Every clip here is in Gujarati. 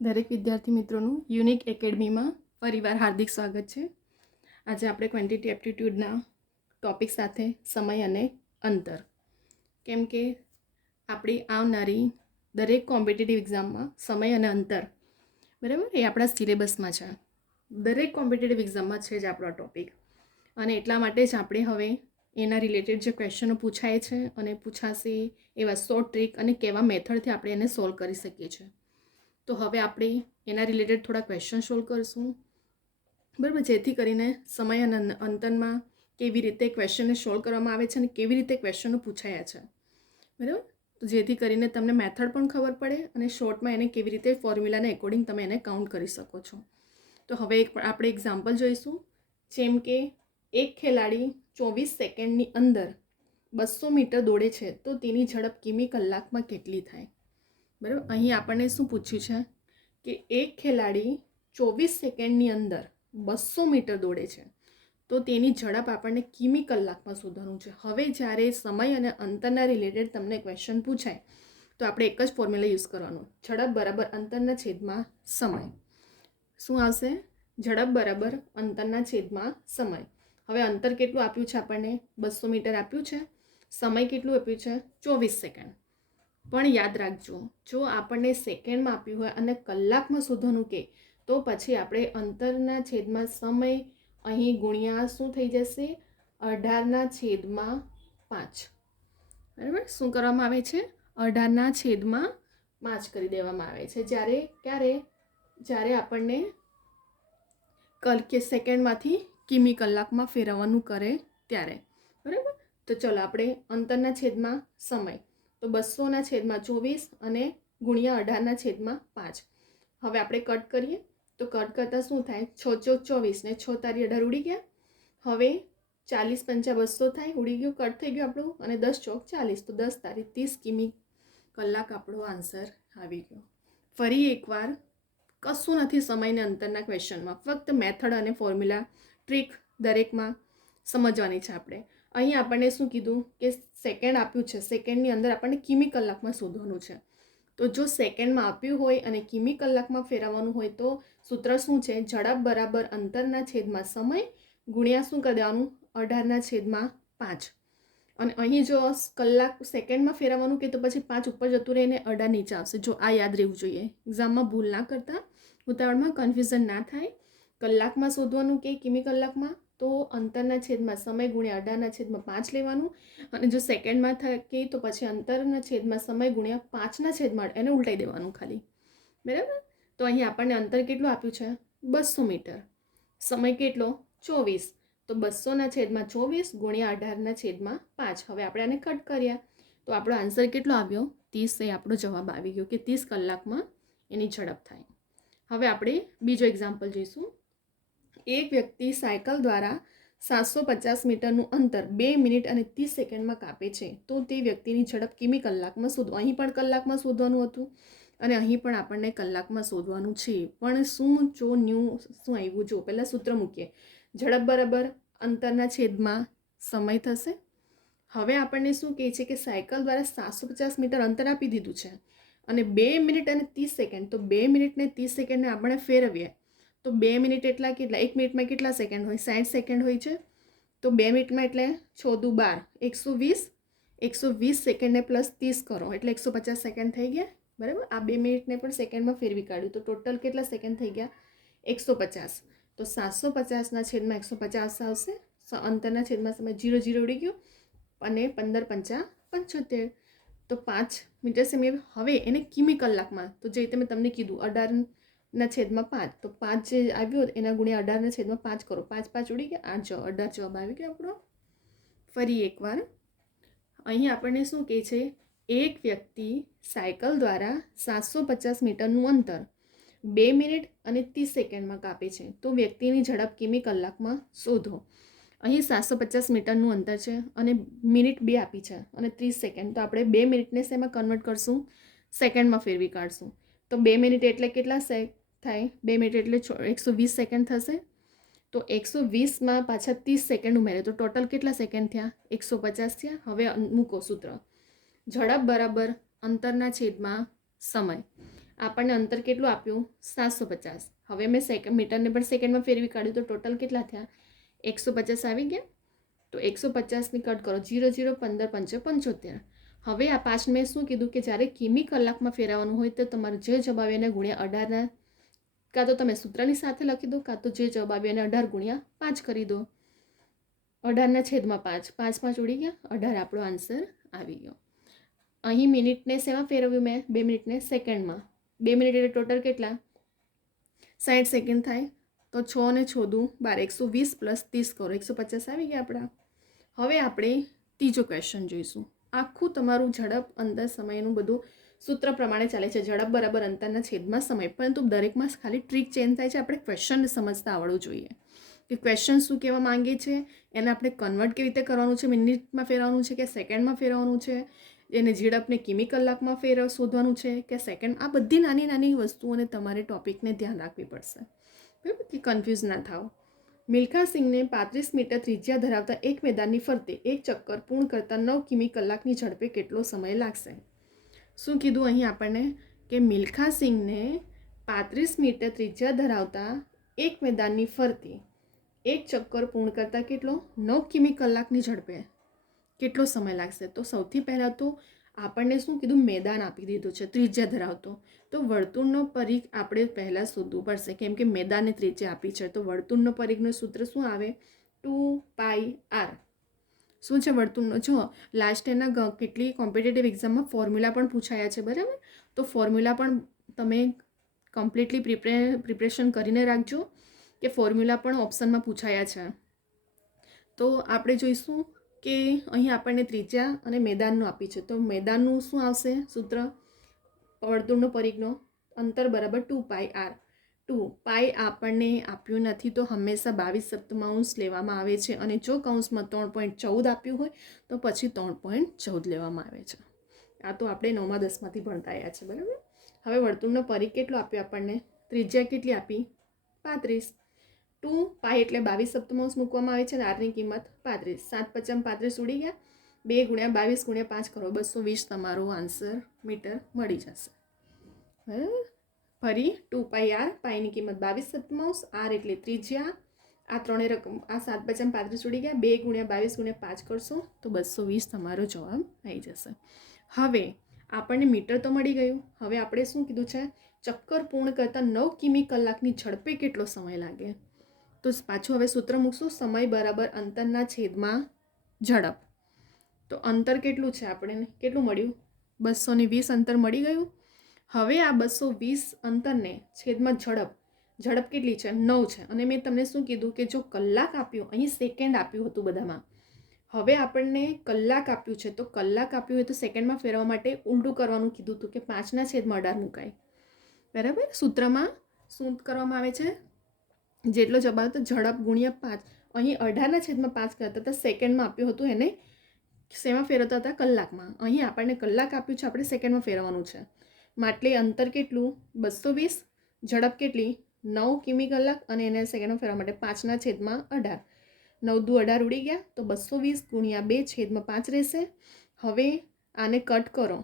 દરેક વિદ્યાર્થી મિત્રોનું યુનિક એકેડમીમાં ફરીવાર હાર્દિક સ્વાગત છે. આજે આપણે ક્વોન્ટિટી એપ્ટિટ્યૂડના ટૉપિક સાથે સમય અને અંતર, કેમ કે આપણી આવનારી દરેક કોમ્પિટિટિવ એક્ઝામમાં સમય અને અંતર બરાબર એ આપણા સિલેબસમાં છે. દરેક કોમ્પિટિટિવ એક્ઝામમાં છે જ આપણો ટૉપિક, અને એટલા માટે જ આપણે હવે એના રિલેટેડ જે ક્વેશ્ચનો પૂછાય છે અને પૂછાશે એવા શોર્ટ ટ્રીક અને કેવા મેથડથી આપણે એને સોલ્વ કરી શકીએ છીએ. તો હવે આપણે એના રિલેટેડ થોડા ક્વેશ્ચન સોલ્વ કરશું, બરાબર, જેથી કરીને સમય અને અંતરમાં કેવી રીતે ક્વેશ્ચનને સોલ્વ કરવામાં આવે છે અને કેવી રીતે ક્વેશ્ચનો પૂછાયા છે, બરાબર. તો જેથી કરીને તમને મેથડ પણ ખબર પડે અને શોર્ટમાં એને કેવી રીતે ફોર્મ્યુલાને એકોર્ડિંગ તમે એને કાઉન્ટ કરી શકો છો. તો હવે આપણે એક્ઝામ્પલ જોઈશું. જેમ કે એક ખેલાડી 24 સેકન્ડની અંદર 200 મીટર દોડે છે તો તેની ઝડપ કિમી કલાકમાં કેટલી થાય, બરાબર. અહીં આપણને શું પૂછ્યું છે કે એક ખેલાડી 24 સેકન્ડની અંદર 200 મીટર દોડે છે તો તેની ઝડપ આપણને કિમી કલાકમાં શોધવાનું છે. હવે જ્યારે સમય અને અંતરના રિલેટેડ તમને ક્વેશ્ચન પૂછાય તો આપણે એક જ ફોર્મ્યુલા યુઝ કરવાનો, ઝડપ બરાબર અંતરના છેદમાં સમય. શું આવશે? ઝડપ બરાબર અંતરના છેદમાં સમય. હવે અંતર કેટલું આપ્યું છે? આપણને 200 મીટર આપ્યું છે. સમય કેટલું આપ્યું છે? 24 સેકન્ડ. પણ યાદ રાખજો, જો આપણને સેકન્ડમાં આપ્યું હોય અને કલાકમાં શોધવાનું કે તો પછી આપણે અંતરના છેદમાં સમય અહીં ગુણ્યા શું થઈ જશે? 18/5. બરાબર. શું કરવામાં આવે છે? 18/5 કરી દેવામાં આવે છે. જ્યારે આપણને સેકન્ડમાંથી કિમી કલાકમાં ફેરવવાનું કરે ત્યારે, બરાબર. તો ચલો આપણે અંતરના છેદમાં સમય તો 200/24 અને ગુણ્યા 18/5. હવે આપણે કટ કરીએ તો કટ કરતાં શું થાય? 6 ચોક 24 ને 6 તારી 18 ઉડી ગયા. હવે 40 પંચા 200 થાય, ઉડી ગયું, કટ થઈ ગયું આપણું. અને 10 ચોક 40 તો 10 તારી 30 કિમી કલાક આપણો આન્સર આવી ગયો. ફરી એકવાર, કશું નથી સમયને અંતરના ક્વેશ્ચનમાં, ફક્ત મેથડ અને ફોર્મ્યુલા ટ્રીક દરેકમાં સમજવાની છે આપણે. અહીં આપણને શું કીધું કે સેકન્ડ આપ્યું છે, સેકન્ડની અંદર આપણને કિમી કલાકમાં શોધવાનું છે. તો જો સેકન્ડમાં આપ્યું હોય અને કિમી કલાકમાં ફેરવવાનું હોય તો સૂત્ર શું છે? ઝડપ બરાબર અંતરના છેદમાં સમય ગુણ્યા શું કરી દેવાનું? 18/5. અને અહીં જો કલાક સેકન્ડમાં ફેરવવાનું કે તો પછી 5 ઉપર જતું રહીને 18 નીચે આવશે. જો આ યાદ રહેવું જોઈએ, એક્ઝામમાં ભૂલ ના કરતા, ઉતાવળમાં કન્ફ્યુઝન ના થાય. કલાકમાં શોધવાનું કે કિમી કલાકમાં તો અંતરના છેદમાં સમય ગુણ્યા 18/5 લેવાનું. અને જો સેકન્ડમાં થાય કે તો પછી અંતરના છેદમાં સમય ગુણ્યા 5/8 એને ઉલટાઈ દેવાનું ખાલી, બરાબર. તો અહીં આપણને અંતર કેટલું આપ્યું છે? 200 મીટર. સમય કેટલો? 24. તો 200/24 ગુણ્યા 18/5. હવે આપણે આને કટ કર્યા તો આપણો આન્સર કેટલો આવ્યો? 30 એ આપણો જવાબ આવી ગયો કે 30 કલાકમાં એની ઝડપ થાય. હવે આપણે બીજો એક્ઝામ્પલ જોઈશું. એક વ્યક્તિ સાયકલ દ્વારા 750 મીટરનું અંતર 2 મિનિટ અને 30 સેકન્ડમાં કાપે છે તો તે વ્યક્તિની ઝડપ કિમી કલાકમાં શોધો. અહીં પણ કલાકમાં શોધવાનું હતું અને અહીં પણ આપણને કલાકમાં શોધવાનું છે. પણ શું આવ્યું? જો પહેલાં સૂત્ર મૂકીએ, ઝડપ બરાબર અંતરના છેદમાં સમય થશે. હવે આપણને શું કહે છે કે સાયકલ દ્વારા 750 મીટર અંતર આપી દીધું છે અને 2 મિનિટ અને 30 સેકન્ડ. તો 2 મિનિટ ને 30 સેકન્ડને આપણે ફેરવીએ તો 2 મિનિટ એટલા કેટલા? 1 મિનિટમાં કેટલા સેકન્ડ હોય? 60 સેકન્ડ હોય છે. તો 2 મિનિટમાં એટલે 6 દુ 12, 120 સેકન્ડને પ્લસ 30 કરો એટલે 150 સેકન્ડ થઈ ગયા, બરાબર. આ 2 મિનિટને પણ સેકન્ડમાં ફેરવી કાઢ્યું તો ટોટલ કેટલા સેકન્ડ થઈ ગયા? 150. તો 750/150 આવશે. અંતરના છેદમાં સમય 0 0 ઉડી ગયો અને 15×5 = 75. તો 5 મીટર સેમી. હવે એને કિમી કલાકમાં, તો જે રીતે મેં તમને કીધું 18/5, તો 5 જે આવ્યો એના ગુણ્યા 18/5 કરો. 5 5 ઉડી ગયા, 18 જવાબ આવી ગયો આપણો. ફરી એકવાર અહીં આપણને શું કહે છે? એક વ્યક્તિ સાયકલ દ્વારા 750 મીટરનું અંતર 2 મિનિટ અને 30 સેકન્ડમાં કાપે છે તો વ્યક્તિની ઝડપ કિમી કલાકમાં શોધો. અહીં 750 મીટરનું અંતર છે અને મિનિટ 2 આપી છે અને 30 સેકન્ડ. તો આપણે 2 મિનિટને શેમાં કન્વર્ટ કરશું? સેકન્ડમાં ફેરવી કાઢશું. તો 2 મિનિટ એટલે કેટલા થાય? 2 મિનિટ એટલે 120 સેકન્ડ થશે. તો 120માં પાછા 30 સેકન્ડ ઉમેરે તો ટોટલ કેટલા સેકન્ડ થયા? 150 થયા. હવે મૂકો સૂત્ર, ઝડપ બરાબર અંતરના છેદમાં સમય. આપણને અંતર કેટલું આપ્યું 750. હવે મેં મીટરને પણ સેકન્ડમાં ફેરવી કાઢ્યું તો ટોટલ કેટલા થયા 150 આવી ગયા. તો 150ની કટ કરો 0 0 15 5 75. હવે આ 5 મેં શું કીધું કે જ્યારે કિમી કલાકમાં ફેરવવાનું હોય તો તમારે જે જવાબ આવે એને ગુણ્યા 18ના કાં તો તમે સૂત્રની સાથે લખી દો કાં તો જે જવાબ આવે એને 18 ગુણ્યા 5 કરી દો. 18ના છેદમાં 5 5 5 ઉડી ગયા 18 આપણો આન્સર આવી ગયો. અહીં મિનિટને શેમાં ફેરવ્યું મેં 2 મિનિટને સેકન્ડમાં. 2 મિનિટ એટલે ટોટલ કેટલા 60 સેકન્ડ થાય. તો 6 ને 6 દુ 12 120 પ્લસ 30 કરો 150 આવી ગયા આપણા. હવે આપણે ત્રીજો ક્વેશ્ચન જોઈશું. આખું તમારું ઝડપ અંતર સમયનું બધું સૂત્ર પ્રમાણે ચાલે છે. ઝડપ બરાબર અંતરના છેદમાં સમય, પરંતુ દરેકમાં ખાલી ટ્રીક ચેન્જ થાય છે. આપણે ક્વેશ્ચન સમજતા આવડવું જોઈએ કે ક્વેશ્ચન શું કહેવા માંગે છે, એને આપણે કન્વર્ટ કેવી રીતે કરવાનું છે, મિનિટમાં ફેરવવાનું છે કે સેકન્ડમાં ફેરવવાનું છે, એને ઝડપને કિમી કલાકમાં શોધવાનું છે કે સેકન્ડ. આ બધી નાની નાની વસ્તુઓને તમારે ટોપિકને ધ્યાન રાખવી પડશે, બરાબર, કે કન્ફ્યુઝ ના થાવ. મિલ્ખા સિંહને 35 મીટર ત્રિજ્યા ધરાવતા એક મેદાનની ફરતે એક ચક્કર પૂર્ણ કરતાં 9 કિમી કલાકની ઝડપે કેટલો સમય લાગશે? શું કીધું અહીં આપણને કે મિલ્ખા સિંહને 35 મીટર ત્રિજ્યા ધરાવતા એક મેદાનની ફરતે એક ચક્કર પૂર્ણ કરતાં કેટલો 9 કિમી કલાકની ઝડપે કેટલો સમય લાગશે? તો સૌથી પહેલાં તો આપણને શું કીધું મેદાન આપી દીધું છે ત્રિજ્યા ધરાવતો, તો વર્તુળનો પરિઘ આપણે પહેલાં શોધવું પડશે કેમ કે મેદાનને ત્રિજ્યા આપી છે. તો વર્તુળનો પરિઘનું સૂત્ર શું આવે 2πr. શું છે વર્તુળનો? જો લાસ્ટ એના કેટલી કોમ્પિટેટિવ એક્ઝામમાં ફોર્મ્યુલા પણ પૂછાયા છે, બરાબર, તો ફોર્મ્યુલા પણ તમે કમ્પ્લીટલી પ્રિપરેશન કરીને રાખજો કે ફોર્મ્યુલા પણ ઓપ્શનમાં પૂછાયા છે. તો આપણે જોઈશું કે અહીં આપણને ત્રિજ્યા અને મેદાનનું આપી છે. તો મેદાનનું શું આવશે સૂત્ર? વર્તુળનો પરિઘનો અંતર બરાબર 2πr. 2π આપણને આપ્યું નથી તો હંમેશા 22 સપ્તમાંશ લેવામાં આવે છે, અને જો કૌંસમાં 3.14 આપ્યું હોય તો પછી 3.14 લેવામાં આવે છે. આ તો આપણે 9મા 10માંથી ભણતા આવ્યા છે, બરાબર. હવે વર્તુળનો પરિઘ કેટલો આપ્યો આપણને? ત્રિજ્યા કેટલી આપી? 35. 2π એટલે 22 સપ્તમાંશ મૂકવામાં આવે છે અને આરની કિંમત 35. 7 5 35 ઉડી ગયા. 2 ગુણ્યા 22 ગુણ્યા 5 કરો 220 તમારો આન્સર મીટર મળી જશે, બરાબર. ફરી 2πr, પાઈની કિંમત 22 સપ્તમાંશ, આર એટલે ત્રિજ્યા. આ ત્રણે રકમ આ 7 5 35 ઉડી ગયા. 2 ગુણ્યા 22 ગુણ્યા 5 કરશો તો 220 તમારો જવાબ આવી જશે. હવે આપણને મીટર તો મળી ગયું. હવે આપણે શું કીધું છે? ચક્કર પૂર્ણ કરતાં 9 કિમી કલાકની ઝડપે કેટલો સમય લાગે? તો પાછું હવે સૂત્ર મૂકશું. સમય બરાબર અંતરના છેદમાં ઝડપ. તો અંતર કેટલું છે? આપણે કેટલું મળ્યું? 220 અંતર મળી ગયું. હવે આ 220 અંતરને છેદમાં ઝડપ કેટલી છે? 9 છે. અને મેં તમને શું કીધું કે જો કલાક આપ્યું, અહીં સેકન્ડ આપ્યું હતું બધામાં, હવે આપણને કલાક આપ્યું છે, તો કલાક આપ્યું હોય તો સેકન્ડમાં ફેરવવા માટે ઉલટું કરવાનું કીધું હતું કે 5/18 મુકાય, બરાબર. સૂત્રમાં શું કરવામાં આવે છે? જેટલો જવાબ આવે તો ઝડપ ગુણ્યા 5. અહીં 18/5 કરતા હતા, સેકન્ડમાં આપ્યું હતું, એને શેમાં ફેરવતા હતા? કલાકમાં. અહીં આપણને કલાક આપ્યું છે, આપણે સેકન્ડમાં ફેરવવાનું છે. માટે અંતર કેટલું? 220. ઝડપ કેટલી? 9 કિમી કલાક, અને એને સેકન્ડમાં ફેરવવા માટે 5/18. 9 દુ 18 ઉડી ગયા. તો 220 ગુણ્યા 2/5 રહેશે. હવે આને કટ કરો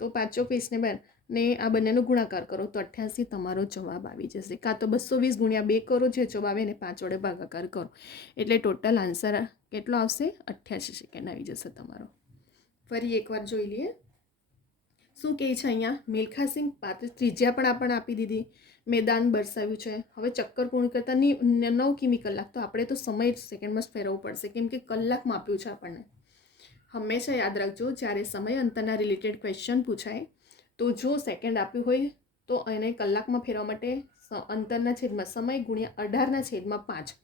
તો 5 24 ને 2 ને આ બંનેનો ગુણાકાર કરો તો 88 તમારો જવાબ આવી જશે. કાં તો 220 ગુણ્યા 2 કરો, જે જવાબ આવે ને 5 વડે ભાગાકાર કરો, એટલે ટોટલ આન્સર કેટલો આવશે? 88 સેકન્ડ આવી જશે તમારો. ફરી એકવાર જોઈ લઈએ શું કહે છે અહીંયા. મિલ્ખા સિંહ 35 ત્રિજ્યા પણ આપણને આપી દીધી, મેદાન દર્શાવ્યું છે. હવે ચક્કર પૂર્ણ કરતાં 9 કિમી કલાક, તો આપણે તો સમય સેકન્ડમાં જ ફેરવવું પડશે કેમ કે કલાકમાં આપ્યું છે આપણને. હંમેશા યાદ રાખજો જ્યારે સમય અંતરના રિલેટેડ ક્વેશ્ચન પૂછાય તો જો સેકન્ડ આપ્યું હોય તો એને કલાકમાં ફેરવવા માટે અંતરના છેદમાં સમય ગુણ્યા 18/5,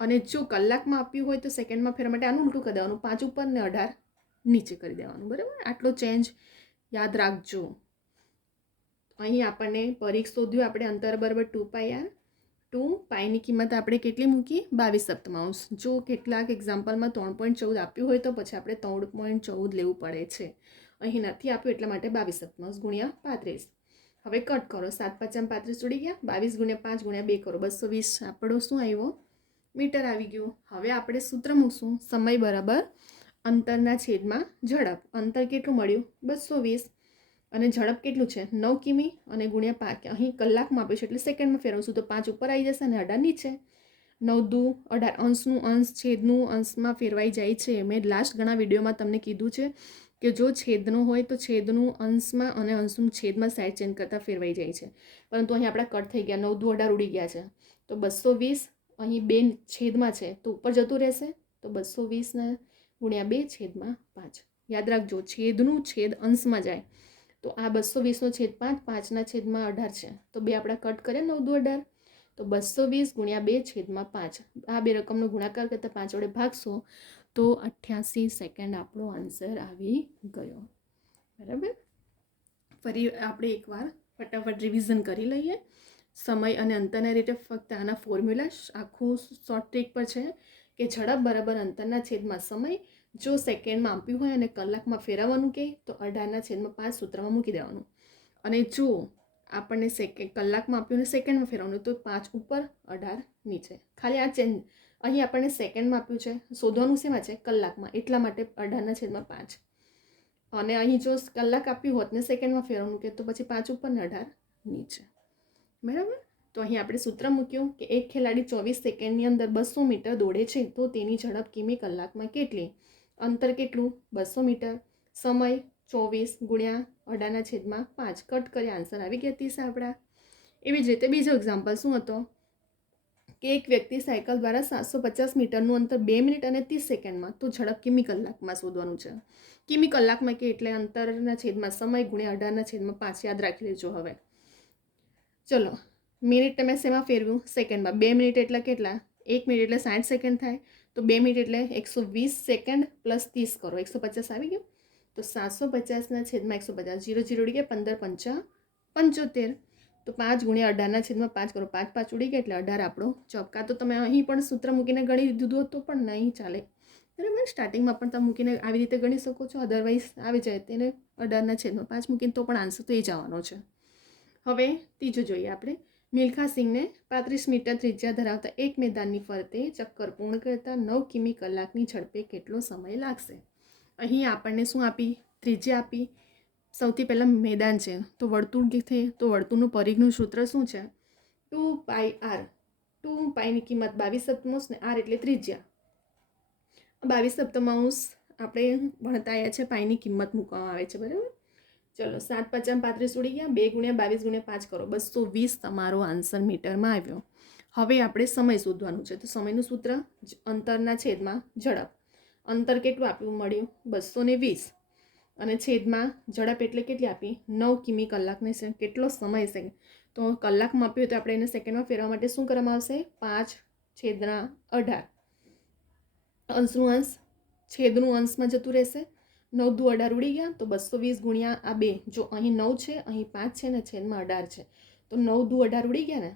અને જો કલાકમાં આપ્યું હોય તો સેકન્ડમાં ફેરવવા માટે આનું ઉલટું કરી દેવાનું, 5 ઉપર ને 18 નીચે કરી દેવાનું, બરાબર. આટલો ચેન્જ યાદ રાખજો. અહીં આપણને પરિઘ શોધ્યું આપણે, અંતર બરાબર 2πr. 2πની કિંમત આપણે કેટલી મૂકી? 22 સપ્તમાંશ. જો કેટલાક એક્ઝામ્પલમાં 3.14 આપ્યું હોય તો પછી આપણે 3.14 લેવું પડે છે. અહીં નથી આપ્યું એટલા માટે 22 સપ્તમાંશ ગુણ્યા 35. હવે કટ કરો. 7 5 35 ઉડી ગયા. 22 ગુણ્યા 5 ગુણ્યા 2 કરો 220. આપણો શું આવ્યો? મીટર આવી ગયું. હવે આપણે સૂત્ર મૂકશું. સમય બરાબર અંતરના છેદમાં ઝડપ. અંતર કેટલું મળ્યું? 220. અને ઝડપ કેટલું છે 9 કિમી અને ગુણ્યા 5 અહીં કલાકમાં આપ્યું છે એટલે સેકન્ડમાં ફેરવશું તો 5 ઉપર આવી જશે અને 18 નીચે 9 દુ 18 અંશનું અંશ છેદનું અંશમાં ફેરવાઈ જાય છે. મેં લાસ્ટ ઘણા વિડીયોમાં તમને કીધું છે કે જો છેદનું હોય તો છેદનું અંશમાં અને અંશનું છેદમાં સાઈડ ચેન્જ કરતાં ફેરવાઈ જાય છે, પરંતુ અહીં આપણા કટ થઈ ગયા 9 દુ 18 ઉડી ગયા છે તો 220 અહીં 2 છેદમાં છે તો ઉપર જતું રહેશે તો 220 ગુણ્યા 2 છેદમાં 5. યાદ રાખજો છેદનું છેદ અંશમાં જાય તો આ 220નો છેદ 5, 5ના છેદમાં 18 છે તો 2 આપણા કટ કરે 9 દુ 18 તો 220 ગુણ્યા 2 છેદમાં 5. આ બે રકમનો ગુણાકાર કરતાં 5 વડે ભાગશો તો 88 સેકન્ડ આપણો આન્સર આવી ગયો. બરાબર. ફરી આપણે એકવાર ફટાફટ રિવિઝન કરી લઈએ. સમય અને અંતરના રીતે ફક્ત આના ફોર્મ્યુલા આખું શોર્ટ ટ્રીક પર છે કે ઝડપ બરાબર અંતરના છેદમાં સમય. જો સેકન્ડમાં આપ્યું હોય અને કલાકમાં ફેરવવાનું કહે તો 18ના છેદમાં 5 સૂત્રમાં મૂકી દેવાનું, અને જો આપણને કલાકમાં આપ્યું અને સેકન્ડમાં ફેરવવાનું તો 5 ઉપર 18 નીચે. ખાલી આ ચેન્જ અહીં આપણને સેકન્ડમાં આપ્યું છે, શોધવાનું શેમાં છે કલાકમાં, એટલા માટે 18ના છેદમાં 5. અને અહીં જો કલાક આપ્યું હોત ને સેકન્ડમાં ફેરવવાનું કે તો પછી 5 ઉપર ને 18 નીચે. બરાબર. તો અહીં આપણે સૂત્ર મૂક્યું કે એક ખેલાડી 24 સેકન્ડની અંદર 200 મીટર દોડે છે તો તેની ઝડપ કિમી કલાકમાં કેટલી? અંતર કેટલું? 200 મીટર. સમય 24 ગુણ્યા 18ના છેદમાં 5. કટ કરી આન્સર આવી ગયા 30 આપણા. એવી જ રીતે બીજો એક્ઝામ્પલ શું હતો કે એક વ્યક્તિ સાયકલ દ્વારા 750 મીટરનું અંતર 2 મિનિટ અને 30 સેકન્ડમાં તો ઝડપ કિમી કલાકમાં શોધવાનું છે. કિમી કલાકમાં કે એટલે અંતરના છેદમાં સમય ગુણ્યા 18ના છેદમાં 5. યાદ રાખી લેજો. હવે ચલો મિનિટ તમે શેમાં ફેરવ્યું? સેકન્ડમાં. 2 મિનિટ એટલે કેટલા? 1 મિનિટ એટલે 60 સેકન્ડ થાય તો 2 મિનિટ એટલે 120 સેકન્ડ પ્લસ 30 કરો 150 આવી ગયું. તો 750ના છેદમાં 150 0 0 ઉડી ગયા 15 5 75. તો 5 ગુણ્યા 18ના છેદમાં 5 કરો 5 5 ઉડી ગયા એટલે 18 આપણો જવાબ. કાં તો તમે અહીં પણ સૂત્ર મૂકીને ગણી દીધું તો પણ નહીં ચાલે. બરાબર. સ્ટાર્ટિંગમાં પણ તમે મૂકીને આવી રીતે ગણી શકો છો, અધરવાઇઝ આવી જાય તેને 18ના છેદમાં 5 મૂકીને તો પણ આન્સર તો એ જ આવવાનો છે. હવે ત્રીજું જોઈએ આપણે. મિલ્ખા સિંહને 35 મીટર ત્રિજ્યા ધરાવતા એક મેદાનની ફરતે ચક્કર પૂર્ણ કરતા 9 કિમી કલાકની ઝડપે કેટલો સમય લાગશે? અહીં આપણને શું આપી? ત્રિજ્યા આપી. સૌથી પહેલાં મેદાન છે તો વર્તુળ છે તો વર્તુળનું પરિઘનું સૂત્ર શું છે? 2πr. 2πની કિંમત 22 સપ્તમાંશ ને r એટલે ત્રિજ્યા. 22 સપ્તમાંશ આપણે ભણતા આવ્યા છે, પાઈની કિંમત મૂકવામાં આવે છે. બરાબર. ચલો 7 5 35 ઉડી ગયા. 2 ગુણ્યા 22 ગુણ્યા 5 કરો 220 તમારો આન્સર મીટરમાં આવ્યો. હવે આપણે સમય શોધવાનું છે તો સમયનું સૂત્ર અંતરના છેદમાં ઝડપ. અંતર કેટલું આપ્યું મળ્યું? 220 અને છેદમાં ઝડપ એટલે કેટલી આપી? 9 કિમી કલાકને કેટલો સમય છે તો કલાકમાં આપ્યું તો આપણે એને સેકન્ડમાં ફેરવા માટે શું કરવામાં આવશે? 5/18. અંશનું અંશ છેદનું અંશમાં જતું રહેશે. 9 દુ 18 ઉડી ગયા તો 220 ગુણ્યા આ 2. જો અહીં 9 છે અહીં 5 છે ને છેદમાં 18 છે તો 9 દુ 18 ઉડી ગયા ને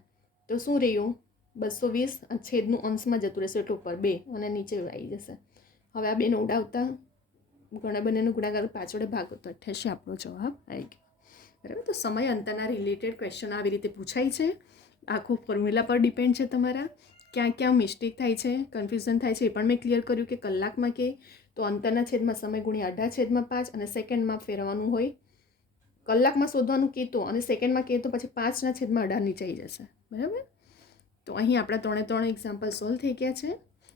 તો શું રહ્યું? 220 છેદનું અંશમાં જતું રહેશે એટલે ઉપર 2 અને નીચે આવી જશે. હવે આ 2ને ઉડાવતા ઘણા બંનેનો ગુણાકાર 5 વડે ભાગો તો 88 આપણો જવાબ આવી ગયો. બરાબર. તો સમય અંતરના રિલેટેડ ક્વેશ્ચન આવી રીતે પૂછાય છે. આખું ફોર્મ્યુલા પર ડિપેન્ડ છે તમારા. ક્યાં ક્યાં મિસ્ટેક થાય છે, કન્ફ્યુઝન થાય છે એ પણ મેં ક્લિયર કર્યું કે કલાકમાં કે તો અંતરના છેદમાં સમય ગુણ્યા 18 છેદમાં 5 અને સેકન્ડમાં ફેરવવાનું હોય. કલાકમાં શોધવાનું કહેતો અને સેકન્ડમાં કહેતો પછી 5ના છેદમાં 18 નીચે આવી જશે. બરાબર. તો અહીં આપણા 3 એક્ઝામ્પલ સોલ્વ થઈ ગયા છે.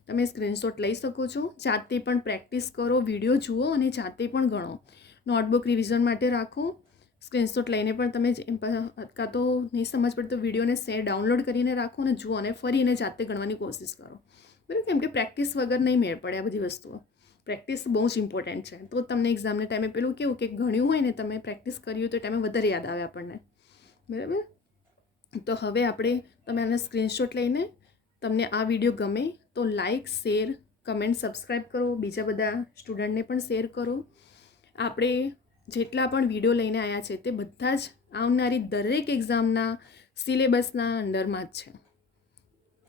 તમે સ્ક્રીનશોટ લઈ શકો છો. જાતે પણ પ્રેક્ટિસ કરો, વિડીયો જુઓ અને જાતે પણ ગણો. નોટબુક રિવિઝન માટે રાખો. સ્ક્રીનશોટ લઈને પણ તમે કાં તો નહીં સમજ પડે તો વિડીયોને ડાઉનલોડ કરીને રાખો અને જુઓ અને ફરીને જાતે ગણવાની કોશિશ કરો. બરાબર. કેમ કે પ્રેક્ટિસ વગર નહીં મેળ પડે આ બધી વસ્તુઓ. પ્રેક્ટિસ બહુ જ ઇમ્પોર્ટન્ટ છે. તો તમને એક્ઝામને ટાઈમે પેલું કેવું કે ઘણ્યું હોય ને તમે પ્રેક્ટિસ કર્યું તો ટાઈમે વધારે યાદ આવે આપણને. બરાબર. તો હવે આપણે તમે આના સ્ક્રીનશોટ લઈને તમને આ વિડીયો ગમે તો લાઇક, શેર, કમેન્ટ, સબસ્ક્રાઈબ કરો. બીજા બધા સ્ટુડન્ટને પણ શેર કરો. આપણે જેટલા પણ વિડીયો લઈને આવ્યા છે તે બધા જ આવનારી દરેક એક્ઝામના સિલેબસના અંડરમાં જ છે.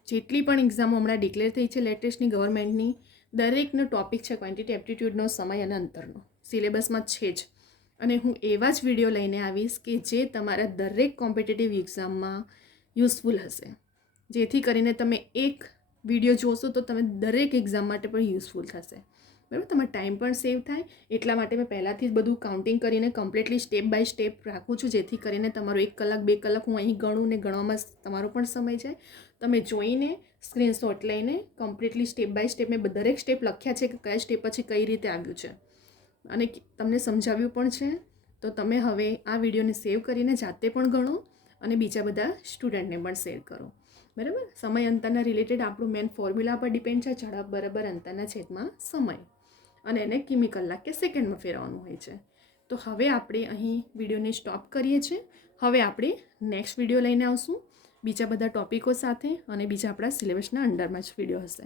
જેટલી પણ એક્ઝામો હમણાં ડિક્લેર થઈ છે લેટેસ્ટની ગવર્મેન્ટની, દરેકનો ટોપિક છે ક્વોન્ટિટી એપ્ટિટ્યૂડનો, સમય અને અંતરનો. સિલેબસમાં છે જ. અને હું એવા જ વિડીયો લઈને આવીશ કે જે તમારા દરેક કોમ્પિટિટિવ એક્ઝામમાં યુઝફુલ હશે. જેથી કરીને તમે એક વિડીયો જોશો તો તમે દરેક એક્ઝામ માટે પણ યુઝફુલ થશે. બરાબર. તમારો ટાઈમ પણ સેવ થાય, એટલા માટે મેં પહેલાંથી જ બધું કાઉન્ટિંગ કરીને કમ્પ્લીટલી સ્ટેપ બાય સ્ટેપ રાખું છું, જેથી કરીને તમારો 1 કલાક 2 કલાક હું અહીં ગણું ને ગણવામાં તમારો પણ સમય જાય. તમે જોઈને સ્ક્રીનશોટ લઈને કમ્પ્લીટલી સ્ટેપ બાય સ્ટેપ મેં દરેક સ્ટેપ લખ્યા છે કે કયા સ્ટેપ પછી કઈ રીતે આવ્યું છે, અને તમને સમજાવ્યું પણ છે. તો તમે હવે આ વિડીયોને સેવ કરીને જાતે પણ ગણો અને બીજા બધા સ્ટુડન્ટને પણ શેર કરો. બરાબર. સમય અંતરના રિલેટેડ આપણું મેન ફોર્મ્યુલા પર ડિપેન્ડ છે, ઝડપ બરાબર અંતરના છેદમાં સમય, અને એને કિમી કલાક કે સેકન્ડમાં ફેરવવાનું હોય છે. તો હવે આપણે અહીં વિડીયોને સ્ટોપ કરીએ છીએ. હવે આપણે નેક્સ્ટ વિડીયો લઈને આવશું બીજા બધા ટોપિકો સાથે, અને બીજા આપણા સિલેબસના અંડરમાં જ વિડીયો હશે.